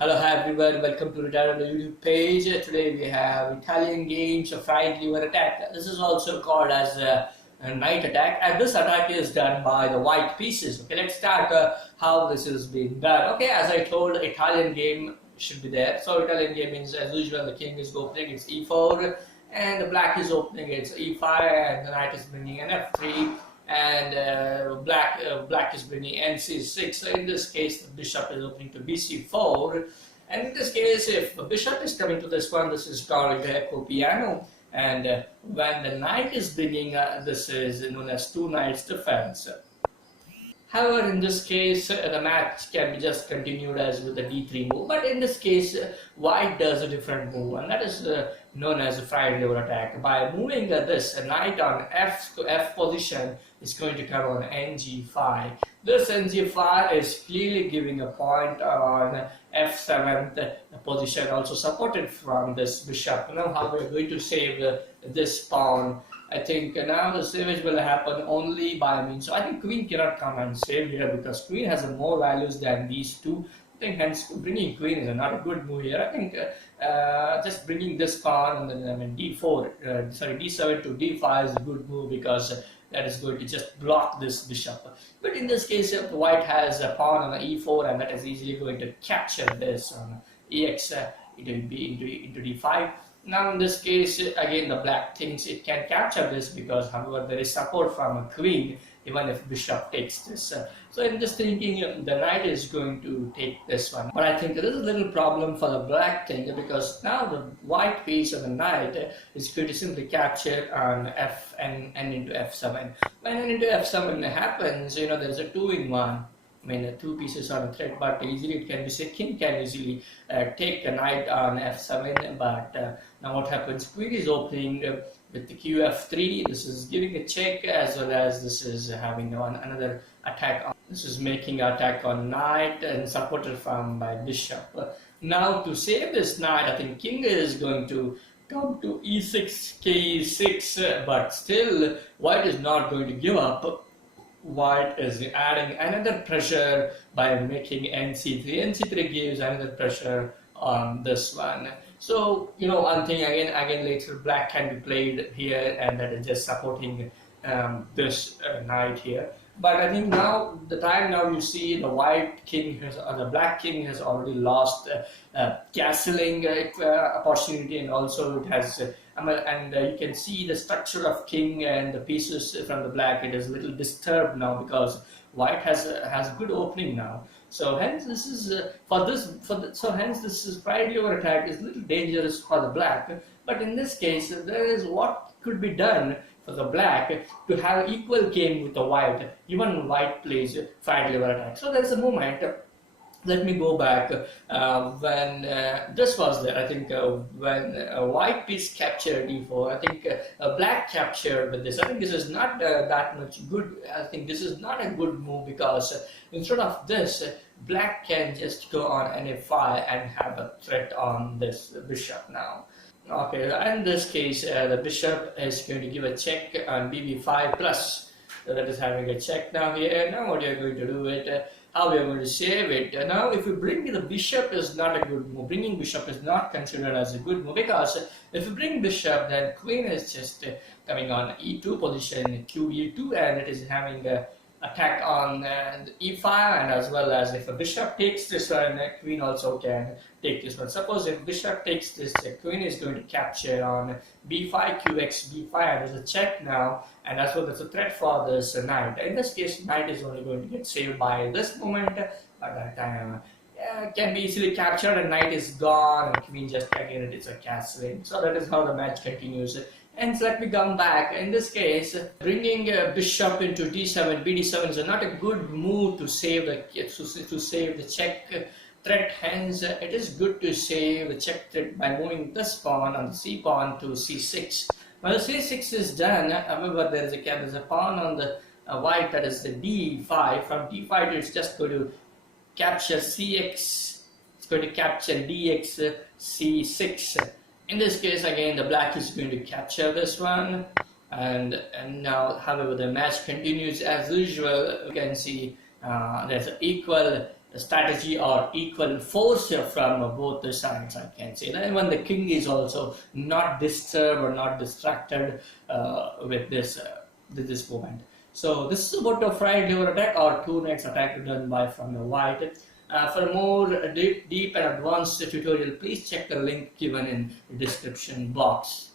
Hello, hi everyone. Welcome to RITARDANDO YouTube page. Today we have Italian games of right liver attack. This is also called as a knight attack, and this attack is done by the white pieces. Okay, let's start how this is being done. Okay, as I told, Italian game should be there. So Italian game means, as usual, the king is opening its e4, and the black is opening its e5, and the knight is bringing an f3. And black is bringing nc6. So in this case, the bishop is opening to bc4, and in this case, if the bishop is coming to this one, this is called echo piano. And when the knight is bringing, this is known as two knights defense. However, in this case, the match can be just continued as with the d3 move. But in this case, white does a different move, and that is known as a fried liver attack. By moving this knight on f position, is going to come on ng5. This ng5 is clearly giving a point on f7 position, also supported from this bishop. Now, how we are going to save this pawn? I think now the savage will happen only by means. So I think queen cannot come and save here because queen has more values than these two. I think hence bringing queen is not a good move here. I think just bringing this pawn and then d4, d7 to d5 is a good move because that is going to just block this bishop. But in this case, if white has a pawn on the e4, and that is easily going to capture this on ex, it will be into d5. Now in this case, again the black thinks it can capture this because, however, there is support from a queen even if bishop takes this. So in this thinking, the knight is going to take this one. But I think there is a little problem for the black thing because now the white piece of the knight is going to simply capture on f and into f7. When n into f7 happens, there is a 2-in-1. I mean, two pieces on a thread, but easily it can be said king can easily take a knight on f7. But now what happens? Queen is opening with the qf3. This is giving a check, as well as this is having another attack. This is making an attack on knight and supported from by bishop. Now to save this knight, I think king is going to come to e6, k6, but still white is not going to give up. White is adding another pressure by making nc3. nc3 gives another pressure on this one. So one thing again later, black can be played here, and that is just supporting this knight here. But I think now the time now you see the white king has, or the black king has already lost castling opportunity, and also it has and you can see the structure of king and the pieces from the black. It is a little disturbed now because white has a good opening now. So hence this is hence this is fried liver attack is a little dangerous for the black. But in this case, there is what could be done for the black to have equal game with the white, even white plays fried liver attack. So there is a moment. Let me go back when this was there. I think when white piece captured d4, I think black captured with this. I think this is not that much good. I think this is not a good move because instead of this, black can just go on na5 and have a threat on this bishop now. Okay, in this case, the bishop is going to give a check on bb5 plus. So that is having a check now here. Now what you are going to do it. How we are going to save it. Now if you bring the bishop is not a good move. Bringing bishop is not considered as a good move because if you bring bishop, then queen is just coming on e2 position, qe2, and it is having a attack on e5, and as well as if a bishop takes this one, queen also can take this one. Suppose if bishop takes this, queen is going to capture on b5, qx, b5, and there's a check now, and as well there's a threat for this knight. In this case, knight is only going to get saved by this moment, but that time can be easily captured, and knight is gone, and queen just again it is a castling. So that is how the match continues. And so let me come back. In this case, bringing bishop into d7, bd7 is not a good move to save the check threat. Hence, it is good to save the check threat by moving this pawn on the c pawn to c6. When the c6 is done, however, there is a pawn on the white, that is the d5. From d5, it's just going to capture cx. It's going to capture dx c6. In this case, again, the black is going to capture this one, and now, however, the match continues as usual. You can see there's an equal strategy or equal force from both the sides, I can say. And even the king is also not disturbed or not distracted with this movement. So this is about the fried liver attack or two knights attack done by from the white. For more deep and advanced tutorial, please check the link given in the description box.